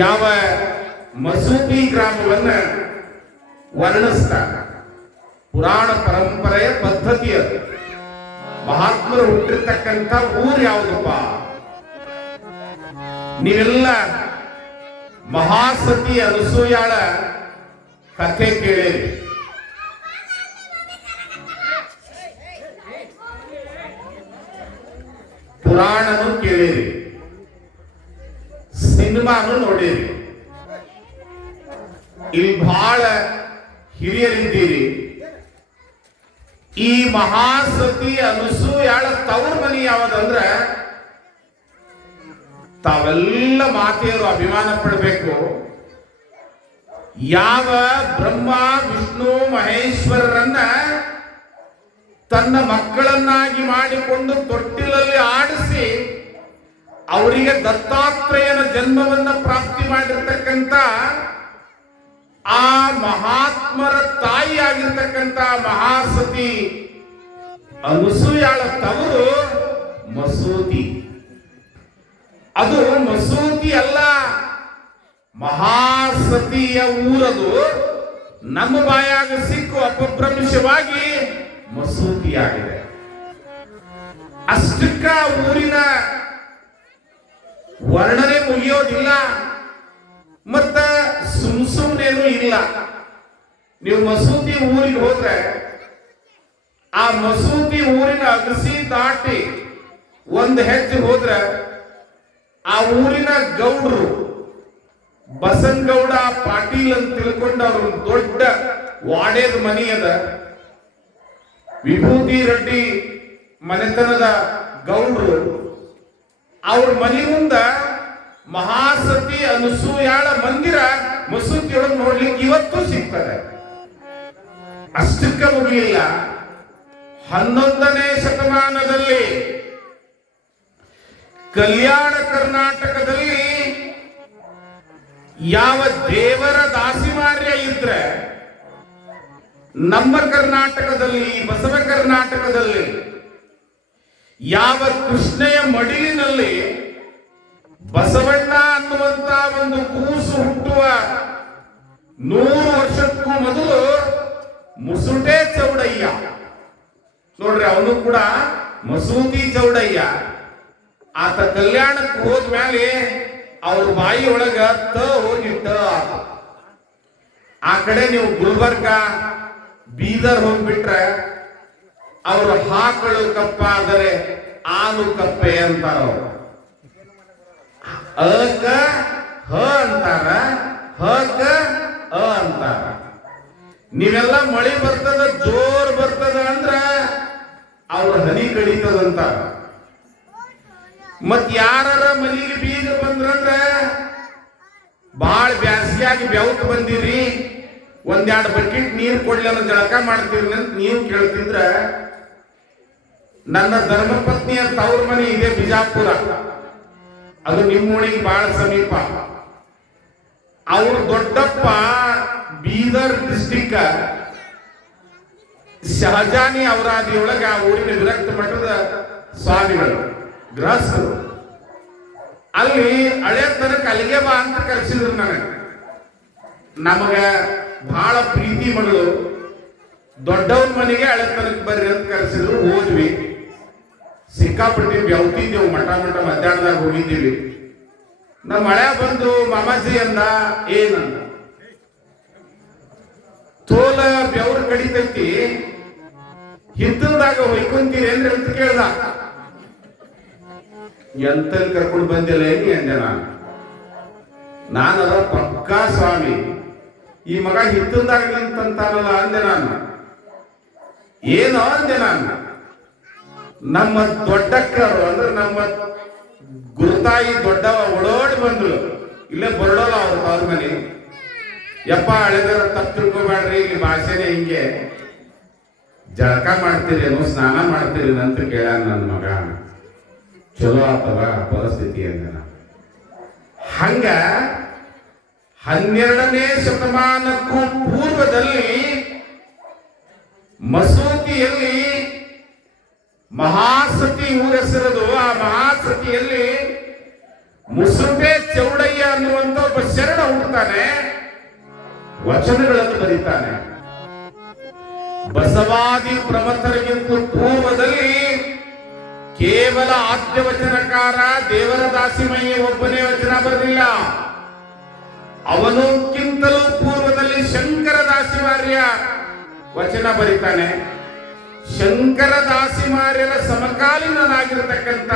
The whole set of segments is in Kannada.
ಯಾವ ಮಸೂತಿ ಗ್ರಾಮವನ್ನ ವರ್ಣಿಸ್ತಾರೆ. ಪುರಾಣ ಪರಂಪರೆಯ ಪದ್ಧತಿ ಅದು. ಮಹಾತ್ಮರು ಹುಟ್ಟಿರ್ತಕ್ಕಂಥ ಊರು ಯಾವುದಪ್ಪ? ನೀವೆಲ್ಲ ಮಹಾಸತಿ ಅನಸೂಯಾಳ ಕಥೆ ಕೇಳಿರಿ. ಪುರಾಣನು ಕೇಳಿರಿ, ಸಿನಿಮಾನು ನೋಡಿರಿ. ಇಲ್ಲಿ ಬಹಳ ಹಿರಿಯರಿದ್ದೀರಿ. ಈ ಮಹಾಸತಿ ಅನಸೂಯಾಳ ತವರು ಮನಿ ಯಾವ್ದಂದ್ರ ತಾವೆಲ್ಲ ಮಾತೆಯರು ಅಭಿಮಾನ ಪಡಬೇಕು. ಯಾವ ಬ್ರಹ್ಮ ವಿಷ್ಣು ಮಹೇಶ್ವರರನ್ನ ತನ್ನ ಮಕ್ಕಳನ್ನಾಗಿ ಮಾಡಿಕೊಂಡು ತೊಟ್ಟಿಲಲ್ಲಿ ಆಡಿಸಿ ಅವರಿಗೆ ದತ್ತಾತ್ರೇಯನ ಜನ್ಮವನ್ನ ಪ್ರಾಪ್ತಿ ಮಾಡಿರ್ತಕ್ಕಂಥ ಆ ಮಹಾತ್ಮರ ತಾಯಿಯಾಗಿರ್ತಕ್ಕಂಥ ಮಹಾಸತಿ ಅನಸೂಯಾಳ ತವರು ಮಸೂತಿ. ಅದು ಮಸೂತಿ ಅಲ್ಲ, ಮಹಾಸತಿಯ ಊರದು. ನಮ್ಮ ಬಾಯಾಗ ಸಿಕ್ಕು ಅಪಭ್ರಂಶವಾಗಿ ಮಸೂತಿಯಾಗಿದೆ. ಅಷ್ಟಕ್ಕ ಊರಿನ ವರ್ಣನೆ ಮುಗಿಯೋದಿಲ್ಲ, ಮತ್ತ ಸುಮ್ನೇನು ಇಲ್ಲ. ನೀವು ಮಸೂತಿ ಊರಿಗೆ ಹೋದ್ರೆ ಆ ಮಸೂತಿ ಊರಿನ ಅಗಸಿ ದಾಟಿ ಒಂದು ಹೆಜ್ಜೆ ಹೋದ್ರೆ ಆ ಊರಿನ ಗೌಡ್ರು ಬಸನಗೌಡ ಪಾಟೀಲ್ ಅಂತ ತಿಳ್ಕೊಂಡು ಅವ್ರ ದೊಡ್ಡ ವಾಡೇದ ಮನಿ ಅದ. ವಿಭೂತಿ ರೆಡ್ಡಿ ಮನೆತನದ ಗೌಡ್ರು. ಅವ್ರ ಮನೆ ಮುಂದ ಮಹಾಸತಿ ಅನಸೂಯಾಳ ಮಂದಿರ ಮಸೂತಿಯೊಳಗೆ ನೋಡ್ಲಿಕ್ಕೆ ಇವತ್ತು ಸಿಗ್ತದೆ. ಅಷ್ಟಕ್ಕ ಮುಗಿಲಿಲ್ಲ. 11ನೇ ಶತಮಾನದಲ್ಲಿ ಕಲ್ಯಾಣ ಕರ್ನಾಟಕದಲ್ಲಿ ಯಾವ ದೇವರ ದಾಸಿಮಾರ್ಯ ಇದ್ರೆ ನಮ್ಮ ಕರ್ನಾಟಕದಲ್ಲಿ, ಬಸವ ಕರ್ನಾಟಕದಲ್ಲಿ ಯಾವ ಕೃಷ್ಣೆಯ ಮಡಿಲಿನಲ್ಲಿ ಬಸವಣ್ಣ ಅನ್ನುವಂತ ಒಂದು ಕೂಸು ಹುಟ್ಟುವ 100 ವರ್ಷಕ್ಕೂ ಮೊದಲು ಮುಸುಟೆ ಚೌಡಯ್ಯ ನೋಡ್ರಿ, ಅವನು ಕೂಡ ಮಸೂತಿ ಚೌಡಯ್ಯ. ಆತ ಕಲ್ಯಾಣಕ್ಕೆ ಹೋದ್ಮೇಲೆ ಅವ್ರ ಬಾಯಿ ಒಳಗ ತ ಹೋಗಿಟ್ಟ. ಆ ಕಡೆ ನೀವು ಗುಲ್ಬರ್ಗ ಬೀದರ್ ಹೋಗ್ಬಿಟ್ರೆ ಅವರು ಹಾಕಳು ಕಪ್ಪ ಆದರೆ ಆಲು ಕಪ್ಪೆ ಅಂತಾರ. ಅಕ ಹ ಅಂತಾರ, ಹಕ ಅ ಅಂತಾರ. ನೀವೆಲ್ಲ ಮಳಿ ಬರ್ತದ, ಜೋರ್ ಬರ್ತದ ಅಂದ್ರ ಅವ್ರ ಹನಿ ಕಡಿತದಂತ. ಮತ್ ಯಾರ ಮನೆಗೆ ಬೀಗ ಬಂದ್ರಂದ್ರ ಬಾಳ ಬ್ಯಾಸಿಯಾಗಿ ಬೆವತ್ ಬಂದಿರಿ, ಒಂದೆರಡು ಬಕೆಟ್ ನೀರು ಕೊಡ್ಲಿ ಅನ್ನೋ ಜಳಕ ಮಾಡ್ತೀರಿ ಅಂತ ನೀವು ಕೇಳ್ತಿದ್ರ, ನನ್ನ ಧರ್ಮಪತ್ನಿಯ ತವ್ರ ಮನೆ ಇದೆ ಬಿಜಾಪುರ, ಅದು ನಿಮ್ಮ ಊರಿಗೆ ಬಹಳ ಸಮೀಪ. ಅವ್ರ ದೊಡ್ಡಪ್ಪ ಬೀದರ್ ಡಿಸ್ಟಿಕ್ ಶಹಜಾನಿ ಅವರಾದಿಯೊಳಗೆ ಆ ಊರಿನ ವಿರಕ್ತ ಮಠದ ಸ್ವಾಮಿಗಳು, ಗೃಹಸ್ಥರು. ಅಲ್ಲಿ ಹಳೆ ತನಕ ಅಲ್ಲಿಗೆ ಬಾ ಅಂತ ಕರೆಸಿದ್ರು ನನಗೆ. ನಮಗ ಬಹಳ ಪ್ರೀತಿ ಮಗಳು, ದೊಡ್ಡವ್ರ ಮನೆಗೆ ಹಳೆ ತನಕ ಬರ್ರಿ ಅಂತ ಕರೆಸಿದ್ರು. ಹೋದ್ವಿ, ಸಿಕ್ಕಾಪಟ್ಟಿ ಬೆವ್ತಿದ್ದೆವು. ಮಠ ಮಧ್ಯಾಹ್ನದಾಗ ಹೋಗಿದ್ದೀವಿ. ನಮ್ಮ ಹಳೆ ಬಂದು ಮಾಮಾಜಿ ಅಂದ, ಏನಂದ, ತೋಲ ಬೆವ್ರ ಕಡಿತೈತಿ, ಹಿತ್ತಲ್ದಾಗ ಹೊಯ್ಕೊಂತೀರಿ ಏನ್ರಿ ಅಂತ ಕೇಳ್ದ. ಎಂತಲ್ಲಿ ಕರ್ಕೊಂಡು ಬಂದಿಲ್ಲ ಏನಿ ಅಂದೆ ನಾನದ ಪಕ್ಕಾ ಸ್ವಾಮಿ, ಈ ಮಗ ಹಿತ್ತಲ್ದಾಗ ನಿಂತಂತಾನಲ್ಲ ಅಂದೆ ನಾನು. ಏನೋ ಅಂದೆ ನಾನು. ನಮ್ಮ ದೊಡ್ಡಕ್ಕರು ಅಂದ್ರೆ ನಮ್ಮ ಗುರುತಾಯಿ ದೊಡ್ಡವ ಓಡೋಡಿ ಬಂದ್ರು. ಇಲ್ಲೇ ಬರಡೋಲ್ಲ ಅವ್ರ ಮನೆ. ಯಪ್ಪ ಹಳೆದರ ತಪ್ಪು ತಿಳ್ಕೊಬೇಡ್ರಿ, ಇಲ್ಲಿ ಭಾಷೆನೇ ಹಿಂಗೆ, ಜಳಕ ಮಾಡ್ತೀರೇನೋ ಸ್ನಾನ ಮಾಡ್ತೀರಿ ಅಂತ ಕೇಳ ನನ್ನ ಮಗ. ಚಲೋ ಆತವ ಪರಿಸ್ಥಿತಿ ಅಂದ. ಹಂಗ 12ನೇ ಶತಮಾನಕ್ಕೂ ಪೂರ್ವದಲ್ಲಿ ಮಸೂತಿಯಲ್ಲಿ ಮಹಾಸತಿ ಊರ ಹೆಸರದು. ಆ ಮಹಾಸತಿಯಲ್ಲಿ ಮುಸುಟೆ ಚೌಡಯ್ಯ ಅನ್ನುವಂತ ಒಬ್ಬ ಶರಣ ಹುಟ್ಟುತ್ತಾನೆ, ವಚನಗಳನ್ನು ಬರೀತಾನೆ. ಬಸವಾದಿ ಪ್ರಮಥರಿಗಿಂತ ಪೂರ್ವದಲ್ಲಿ ಕೇವಲ ಆದ್ಯ ವಚನಕಾರ ದೇವರ ದಾಸಿಮಯ್ಯ ಒಬ್ಬನೇ ವಚನ ಬರೆದಿಲ್ಲ. ಅವನಕ್ಕಿಂತಲೂ ಪೂರ್ವದಲ್ಲಿ ಶಂಕರ ದಾಸಿಮಾರ್ಯ ವಚನ ಬರೀತಾನೆ. ಶಂಕರ ದಾಸಿಮಾರ್ಯರ ಸಮಕಾಲೀನನಾಗಿರತಕ್ಕಂಥ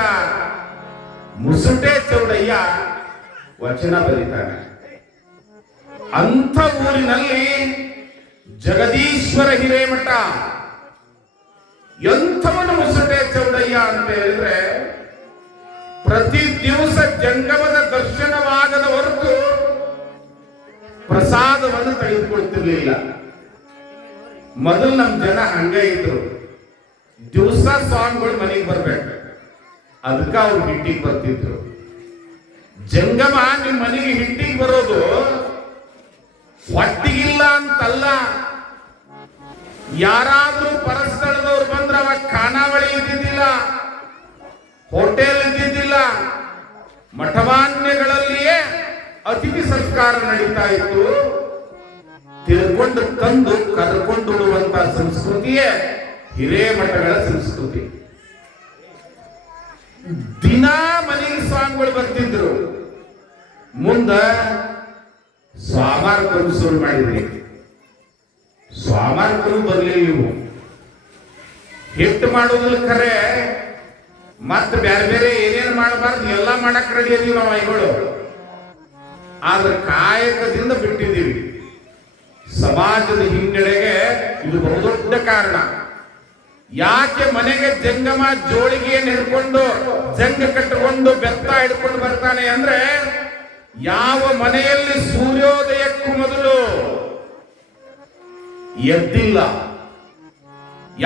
ಮುಸುಟೆ ಚೌಡಯ್ಯ ವಚನ ಬರೀತಾನೆ. ಅಂಥ ಊರಿನಲ್ಲಿ ಜಗದೀಶ್ವರ ಹಿರೇಮಠ ಎಂಥವನು ಮುಸುಟೆ ಚೌಡಯ್ಯ ಅಂತ ಹೇಳಿದ್ರೆ, ಪ್ರತಿ ದಿವಸ ಜಂಗಮದ ದರ್ಶನವಾಗದ ಹೊರತು ಪ್ರಸಾದವನ್ನು ತೆಗೆದುಕೊಳ್ತಿರ್ಲಿಲ್ಲ. ಮೊದಲು ನಮ್ಮ ಜನ ಹಂಗ ಇದ್ರು, ದಿವಸ ಸ್ವಾಮಿಗಳು ಮನೆಗೆ ಬರ್ಬೇಕು, ಅದಕ್ಕೆ ಅವ್ರು ಹಿಟ್ಟಿಗೆ ಬರ್ತಿದ್ರು. ಜಂಗಮ ನಿಮ್ಮ ಮನೆಗೆ ಹಿಟ್ಟಿಗೆ ಬರೋದು ಹೊಟ್ಟಿಗಿಲ್ಲ ಅಂತಲ್ಲ. ಯಾರಾದ್ರೂ ಪರಸ್ಥಳದವ್ರು ಬಂದ್ರೆ ಅವಾಗ ಖಾನಾವಳಿ ಇದ್ದಿದ್ದಿಲ್ಲ, ಹೋಟೆಲ್ ಇದ್ದಿದ್ದಿಲ್ಲ, ಮಠಮಾನ್ಯಗಳಲ್ಲಿಯೇ ಅತಿಥಿ ಸಂಸ್ಕಾರ ನಡೀತಾ ಇತ್ತು. ತಿಳ್ಕೊಂಡು ತಂದು ಕರ್ಕೊಂಡು ಬಿಡುವಂತ ಸಂಸ್ಕೃತಿಯೇ ಹಿರೇಮಠಗಳ ಸಂಸ್ಕೃತಿ. ದಿನಾ ಮನೆಗೆ ಸ್ವಾಮಿಗಳು ಬರ್ತಿದ್ರು. ಮುಂದ ಸ್ವಾಮಾರ್ಕರು ಶುರು ಮಾಡಿದ್ರಿ. ಸ್ವಾಮಾರ್ಕರು ಬರ್ಲಿಲ್ಲ. ನೀವು ಹಿಟ್ಟು ಮಾಡೋದಿಲ್ಲ ಖರೆ, ಮತ್ತೆ ಬೇರೆ ಬೇರೆ ಏನೇನು ಮಾಡಬಾರ್ದು ಎಲ್ಲ ಮಾಡಕ್ ರೆಡಿ ಇದೀವಿ ನಾವು ಐಗಳು. ಆದ್ರೆ ಕಾಯಕದಿಂದ ಬಿಟ್ಟಿದ್ದೀವಿ. ಸಮಾಜದ ಹಿನ್ನಡೆಗೆ ಇದು ಬಹುದೊಡ್ಡ ಕಾರಣ. ಯಾಕೆ ಮನೆಗೆ ಜಂಗಮ ಜೋಳಿಗೆಯನ್ನು ಹಿಡ್ಕೊಂಡು ಜಂಗ ಕಟ್ಟಿಕೊಂಡು ಬೆತ್ತ ಹಿಡ್ಕೊಂಡು ಬರ್ತಾನೆ ಅಂದ್ರೆ, ಯಾವ ಮನೆಯಲ್ಲಿ ಸೂರ್ಯೋದಯಕ್ಕೂ ಮೊದಲು ಎದ್ದಿಲ್ಲ,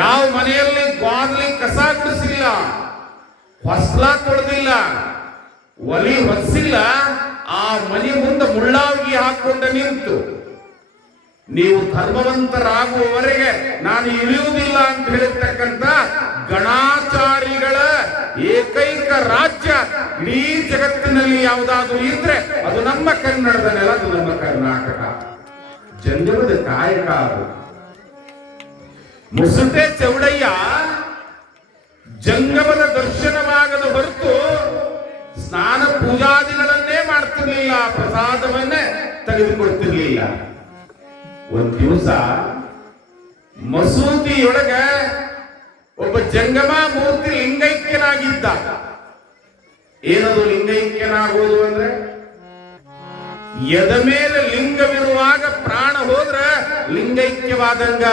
ಯಾವ ಮನೆಯಲ್ಲಿ ಗ್ವಾದಲಿ ಕಸ ಗುಡಿಸಿಲ್ಲ, ಹೊಸ್ಲ ತೊಳೆದಿಲ್ಲ, ಒಲಿ ಹೊಸಿಲ್ಲ, ಆ ಮನೆ ಮುಂದೆ ಮುಳ್ಳಾಗಿ ಹಾಕೊಂಡ ನಿಂತು ನೀವು ಧರ್ಮವಂತರಾಗುವವರೆಗೆ ನಾನು ಇಳಿಯುವುದಿಲ್ಲ ಅಂತ ಹೇಳಿರ್ತಕ್ಕಂಥ ಗಣಾಚಾರಿಗಳ ಏಕೈಕ ರಾಜ್ಯ ಇಡೀ ಜಗತ್ತಿನಲ್ಲಿ ಯಾವುದಾದ್ರೂ ಇದ್ರೆ ಅದು ನಮ್ಮ ಕನ್ನಡದ ನೆಲ, ಅದು ನಮ್ಮ ಕರ್ನಾಟಕ. ಜಂಗಮದ ಕಾಯಕ ಅದು. ಮುಸುಟೆ ಚೌಡಯ್ಯ ಜಂಗಮದ ದರ್ಶನವಾಗದ ಹೊರತು ಸ್ನಾನ ಪೂಜಾದಿಗಳನ್ನೇ ಮಾಡ್ತಿರ್ಲಿಲ್ಲ, ಪ್ರಸಾದವನ್ನೇ ತೆಗೆದುಕೊಳ್ತಿರ್ಲಿಲ್ಲ. ಒಂದ್ ದಿವಸ ಮಸೂತಿಯೊಳಗ ಒಬ್ಬ ಜಂಗಮ ಮೂರ್ತಿ ಲಿಂಗೈಕ್ಯನಾಗಿದ್ದ. ಏನದು ಲಿಂಗೈಕ್ಯನಾಗುವುದು ಅಂದ್ರೆ, ಎದ ಮೇಲೆ ಲಿಂಗವಿರುವಾಗ ಪ್ರಾಣ ಹೋದ್ರ ಲಿಂಗೈಕ್ಯವಾದಂಗ.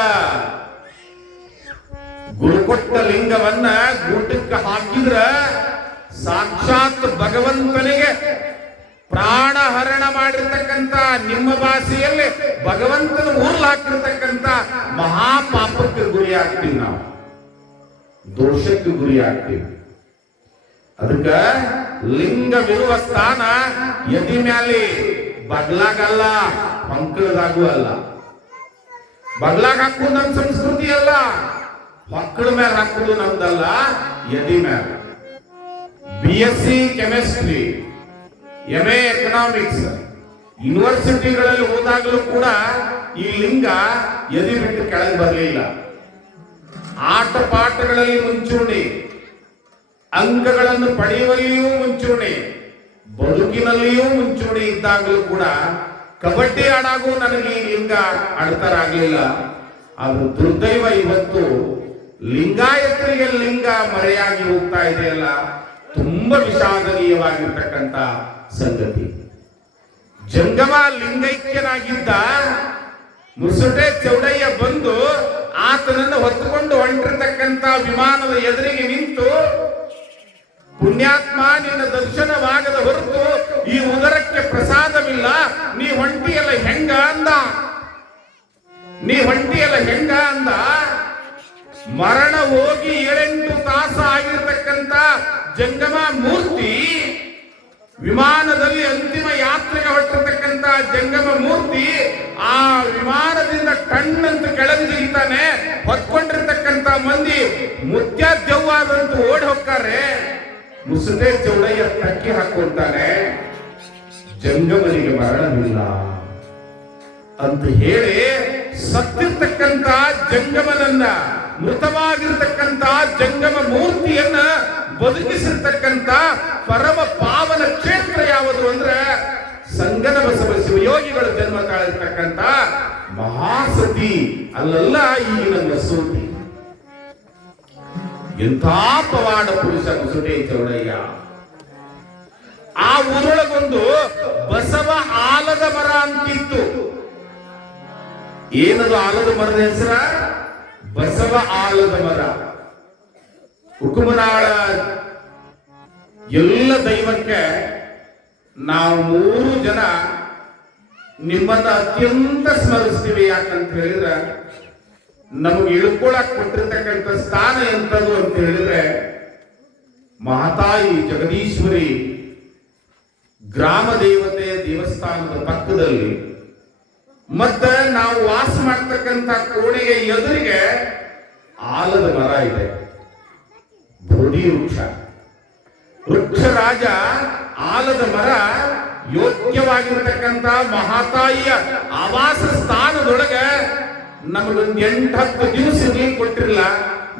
ಗುರುಕೊಟ್ಟ ಲಿಂಗವನ್ನ ಗೂಟಕ್ಕೆ ಹಾಕಿದ್ರ ಸಾಕ್ಷಾತ್ ಭಗವಂತನಿಗೆ ಪ್ರಾಣ ಹರಣ ಮಾಡಿರ್ತಕ್ಕಂಥ, ನಿಮ್ಮ ಭಾಷೆಯಲ್ಲಿ ಭಗವಂತನ ಊರ್ಲ್ ಹಾಕಿರ್ತಕ್ಕಂಥ ಮಹಾಪಾಪಕ್ಕೆ ಗುರಿ ಆಗ್ತೀವಿ ನಾವು, ದೋಷಕ್ಕೆ ಗುರಿ ಆಗ್ತೀವಿ. ಅದಕ್ಕ ಲಿಂಗವಿರುವ ಸ್ಥಾನ ಎದಿ ಮ್ಯಾಲಿ, ಬಗ್ಲಾಗಲ್ಲ, ಹೊಂಕಳದಾಗೂ ಅಲ್ಲ. ಬಗ್ಲಾಗ ಹಾಕುದು ನಮ್ಮ ಸಂಸ್ಕೃತಿ ಅಲ್ಲ, ಹೊಕ್ಕಳ ಮೇಲೆ ಹಾಕುದು ನಮ್ದಲ್ಲ, ಎದಿ ಮೇಲೆ. BSc ಕೆಮಿಸ್ಟ್ರಿ, MA ಎಕನಾಮಿಕ್ಸ್ ಯೂನಿವರ್ಸಿಟಿಗಳಲ್ಲಿ ಹೋದಾಗಲೂ ಕೂಡ ಈ ಲಿಂಗ ಎದಿ ಬಿಟ್ಟು ಕೆಳಗೆ ಬರಲಿಲ್ಲ. ಆಟ ಪಾಠಗಳಲ್ಲಿ ಮುಂಚೂಣಿ, ಅಂಕಗಳನ್ನು ಪಡೆಯುವಲ್ಲಿಯೂ ಮುಂಚೂಣಿ, ಬದುಕಿನಲ್ಲಿಯೂ ಮುಂಚೂಣಿ ಇದ್ದಾಗಲೂ ಕೂಡ ಕಬಡ್ಡಿ ಆಡಾಗೂ ನನಗೆ ಈ ಲಿಂಗ ಆಡ್ತಾರಾಗ್ಲಿಲ್ಲ. ಅದು ದುರ್ದೈವ, ಇವತ್ತು ಲಿಂಗಾಯತರಿಗೆ ಲಿಂಗ ಮರೆಯಾಗಿ ಹೋಗ್ತಾ ಇದೆಯಲ್ಲ, ತುಂಬಾ ವಿಷಾದನೀಯವಾಗಿರ್ತಕ್ಕಂಥ ಸಂಗತಿ. ಜಂಗಮ ಲಿಂಗೈಕ್ಯನಾಗಿದ್ದ. ಮುಸುಟೆ ಚೌಡಯ್ಯ ಬಂದು ಆತನನ್ನು ಹೊತ್ತುಕೊಂಡು ಹೊಂಟಿರ್ತಕ್ಕಂಥ ವಿಮಾನದ ಎದುರಿಗೆ ನಿಂತು, ಪುಣ್ಯಾತ್ಮ, ನಿನ್ನ ದರ್ಶನವಾಗದ ಹೊರತು ಈ ಉದರಕ್ಕೆ ಪ್ರಸಾದವಿಲ್ಲ, ನೀ ಹೊಂಟಿಯಲ್ಲ ಹೆಂಗ ಅಂದ. ನೀ ಹೊಂಟಿಯಲ್ಲ ಹೆಂಗ ಅಂದ. ಮರಣ ಹೋಗಿ 7-8 ತಾಸು ಆಗಿರ್ತಕ್ಕಂಥ ಜಂಗಮ ಮೂರ್ತಿ, ವಿಮಾನದಲ್ಲಿ ಅಂತಿಮ ಯಾತ್ರೆಗೆ ಹೊರಟಿರ್ತಕ್ಕಂಥ ಜಂಗಮ ಮೂರ್ತಿ ಆ ವಿಮಾನದಿಂದ ಟಣ್ಣಂತ ಕೆಳಗೆ ಜಿಗಿತಾನೆ. ಹೊತ್ಕೊಂಡಿರ್ತಕ್ಕಂಥ ಮಂದಿ ಮುತ್ಯ ದೆವ್ವಾದಂತೂ ಓಡಿ ಹೋಗ್ತಾರೆ. ಮುಸುಟೆ ಚೌಡಯ್ಯ ತಕ್ಕಿ ಹಾಕೊಂತಾನೆ, ಜಂಗಮನಿಗೆ ಮರಣವಿಲ್ಲ ಅಂತ ಹೇಳಿ ಸತ್ತಿರ್ತಕ್ಕಂತ ಜಂಗಮನನ್ನ, ಮೃತವಾಗಿರ್ತಕ್ಕಂತ ಜಂಗಮ ಮೂರ್ತಿಯನ್ನ ಬದುಕಿಸಿರ್ತಕ್ಕಂತ ಪರಮ ಪಾವನ ಕ್ಷೇತ್ರ ಯಾವುದು ಅಂದ್ರೆ ಸಂಗನ ಬಸವ ಶಿವಯೋಗಿಗಳು ಜನ್ಮ ತಾಳಿರ್ತಕ್ಕಂತ ಮಹಾಸತಿ, ಅಲ್ಲಲ್ಲ ಈಗಿನ ಮಸೂತಿ. ಎಂಥ ಪವಾಡ ಪುರುಷ ಮುಸುಟೆ ಚೌಡಯ್ಯ. ಆ ಊರೊಳಗೊಂದು ಬಸವ ಆಲದ ಮರ ಅಂತಿತ್ತು. ಏನದು ಆಲದ ಮರದ ಹೆಸರ? ಬಸವ ಆಲದ ಮರ. ಹುಕುಮನಾಳ ಎಲ್ಲ ದೈವಕ್ಕೆ ನಾವು 3 ಜನ ನಿಮ್ಮನ್ನ ಅತ್ಯಂತ ಸ್ಮರಿಸ್ತೀವಿ. ಯಾಕಂತ ಹೇಳಿದ್ರೆ ನಮಗೆ ಇಳ್ಕೊಳಕ್ ಕೊಟ್ಟಿರ್ತಕ್ಕಂಥ ಸ್ಥಾನ ಎಂತದು ಅಂತ ಹೇಳಿದ್ರೆ ಮಹಾತಾಯಿ ಜಗದೀಶ್ವರಿ ಗ್ರಾಮ ದೇವತೆಯ ದೇವಸ್ಥಾನದ ಪಕ್ಕದಲ್ಲಿ, ಮತ್ತೆ ನಾವು ವಾಸ ಮಾಡ್ತಕ್ಕಂಥ ಕೋಣೆಗೆ ಎದುರಿಗೆ ಆಲದ ಮರ ಇದೆ. ಬೋಧಿ ವೃಕ್ಷ ರಾಜ ಆಲದ ಮರ ಯೋಗ್ಯವಾಗಿರ್ತಕ್ಕಂಥ ಮಹಾತಾಯಿಯ ಆವಾಸ ಸ್ಥಾನದೊಳಗೆ ನಮಗೊಂದು 8-10 ದಿವಸ ನೀವು ಕೊಟ್ಟಿರಲ್ಲ.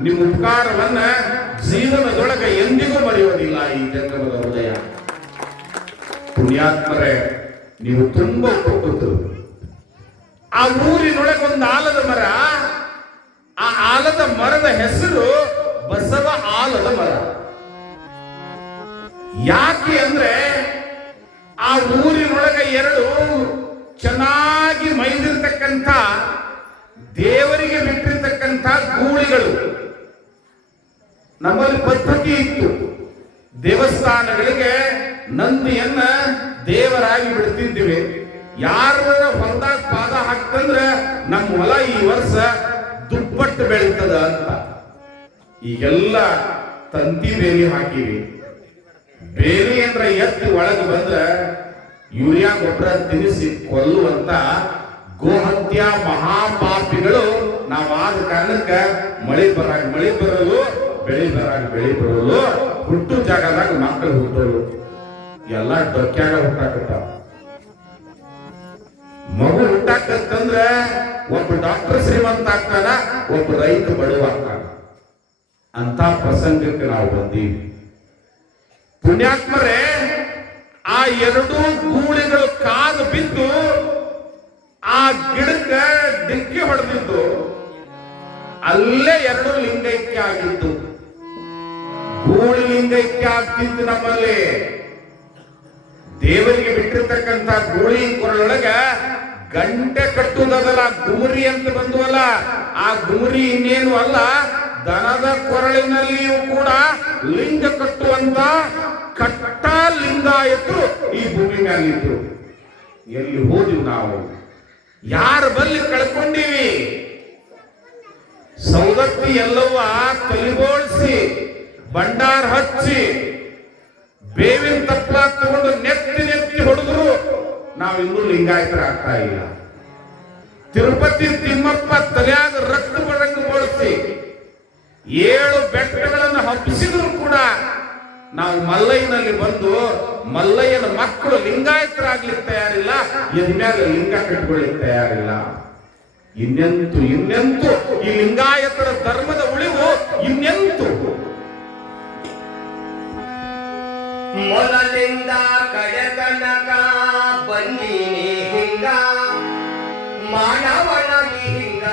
ನಿಮ್ಮ ಉಪಕಾರವನ್ನ ಜೀವನದೊಳಗೆ ಎಂದಿಗೂ ಮರೆಯೋದಿಲ್ಲ ಈ ಜಂಗಮದ ಹೃದಯ. ಪುಣ್ಯಾತ್ಮರೇ, ನೀವು ತುಂಬಾ ಉಪಕೃತರು. ಆ ಊರಿನೊಳಗೆ ಒಂದು ಆಲದ ಮರ. ಆ ಆಲದ ಮರದ ಹೆಸರು ಬಸವ ಆಲದ ಮರ. ಯಾಕೆ ಅಂದ್ರೆ ಆ ಊರಿನೊಳಗೆ 2 ಚೆನ್ನಾಗಿ ಮೈದಿರ್ತಕ್ಕಂಥ ದೇವರಿಗೆ ಬಿಟ್ಟಿರ್ತಕ್ಕಂಥ ಗೂಳಿಗಳು. ನಮ್ಮಲ್ಲಿ ಪದ್ಧತಿ ಇತ್ತು, ದೇವಸ್ಥಾನಗಳಿಗೆ ನಂದಿಯನ್ನ ದೇವರಾಗಿ ಬಿಡ್ತಿದ್ದೀವಿ. ಯಾರ ಹೊಲದಾಗ ಪಾದ ಹಾಕ್ತಂದ್ರೆ ನಮ್ಮ ಹೊಲ ಈ ವರ್ಷ ದುಪ್ಪಟ್ಟು ಬೆಳೀತದ ಅಂತ. ಈಗೆಲ್ಲ ತಂತಿ ಬೇಲಿ ಹಾಕಿವಿ. ಬೇಲಿ ಅಂದ್ರೆ ಎತ್ತಿ ಒಳಗೆ ಬಂದ್ರೆ ಯೂರಿಯಾ ಗೊಬ್ಬರ ತಿನ್ನಿಸಿ ಕೊಲ್ಲುವಂತ ಗೋಹತ್ಯ ಮಹಾಪಾಪಿಗಳು ನಾವಾದ ಕಾರಣಕ್ಕೆ ಮಳೆ ಬರಲು ಬೆಳೆ ಬರಲು ಹುಟ್ಟು ಜಾಗದಾಗ ಮಕ್ಕಳು ಹುಟ್ಟೋದು ಎಲ್ಲ ಡೊಕ್ಕ್ಯಾಗ ಹುಟ್ಟಾಕತ್ತಾವ. ಮಗು ಹುಟ್ಟಾಕತ್ತಂದ್ರೆ ಒಬ್ಬ ಡಾಕ್ಟರ್ ಶ್ರೀಮಂತ ಆಗ್ತಾನ, ಒಬ್ಬ ರೈತ ಬಡವ ಆಗ್ತಾನ. ಅಂತ ಪ್ರಸಂಗಕ್ಕೆ ನಾವು ಬಂದೀವಿ. ಪುಣ್ಯಾತ್ಮರೇ, ಆ 2 ಗೂಳಿಗಳು ಕಾದು ಬಿದ್ದು ಆ ಗಿಡಕ್ಕೆ ಡಿಕ್ಕಿ ಹೊಡೆದಿದ್ದು, ಅಲ್ಲೇ 2 ಲಿಂಗೈಕ್ಯ ಆಗಿತ್ತು. ಗೂಳಿ ಲಿಂಗೈಕ್ಯ ಆಗ್ತಿತ್ತು. ನಮ್ಮಲ್ಲಿ ದೇವರಿಗೆ ಬಿಟ್ಟಿರ್ತಕ್ಕಂಥ ಗೂಳಿ ಕೊರಳೊಳಗ ಗಂಟೆ ಕಟ್ಟುವುದಲ್ಲ, ಗುಮರಿ ಅಂತ ಬಂದುವಲ್ಲ. ಆ ಗುಮರಿ ಇನ್ನೇನು ಅಲ್ಲ, ದನದ ಕೊರಳಿನಲ್ಲಿಯೂ ಕೂಡ ಲಿಂಗ ಕಟ್ಟುವಂತ ಕಟ್ಟ ಲಿಂಗಾಯತರು ಈ ಭೂಮಿ ಮೇಲಿದ್ರು. ಎಲ್ಲಿ ಹೋದಿವಿ ನಾವು? ಯಾರ ಬಲ್ಲಿ ಕಳ್ಕೊಂಡಿವಿ? ಸೌದತ್ತಿ ಎಲ್ಲವ್ವ ತಲಿಬೋಳ್ಸಿ ಭಂಡಾರ ಹಚ್ಚಿ ಬೇವಿನ ತಪ್ಪಲ ತಗೊಂಡು ನೆತ್ತಿ ಹೊಡೆದ್ರು ನಾವು ಇನ್ನೂ ಲಿಂಗಾಯತರಾಗ್ತಾ ಇಲ್ಲ. ತಿರುಪತಿ ತಿಮ್ಮಪ್ಪ ತಲೆಯಾಗ ರಕ್ತ ಬರಂಗ ಬೋಳಿಸಿ 7 ಬೆಟ್ಟಗಳನ್ನು ಹಬ್ಬಿಸಿದ್ರು ಕೂಡ ನಾವು ಮಲ್ಲಯ್ಯನಲ್ಲಿ ಬಂದು ಮಲ್ಲಯ್ಯನ ಮಕ್ಕಳು ಲಿಂಗಾಯತರಾಗ್ಲಿಕ್ಕೆ ತಯಾರಿಲ್ಲ, ಎದ್ಮ್ಯಾಗ ಲಿಂಗ ಕಟ್ಕೊಳ್ಳಿಕ್ಕೆ ತಯಾರಿಲ್ಲ. ಇನ್ನೆಂತು ಈ ಲಿಂಗಾಯತರ ಧರ್ಮದ ಉಳಿವು ಇನ್ನೆಂತು? ಮೊದಲಿಂದ ಕಡೆತನಕ ಬಂದೀನಿ ಹಿಂಗ, ಮಾನವನಾಗಿ ಹಿಂಗ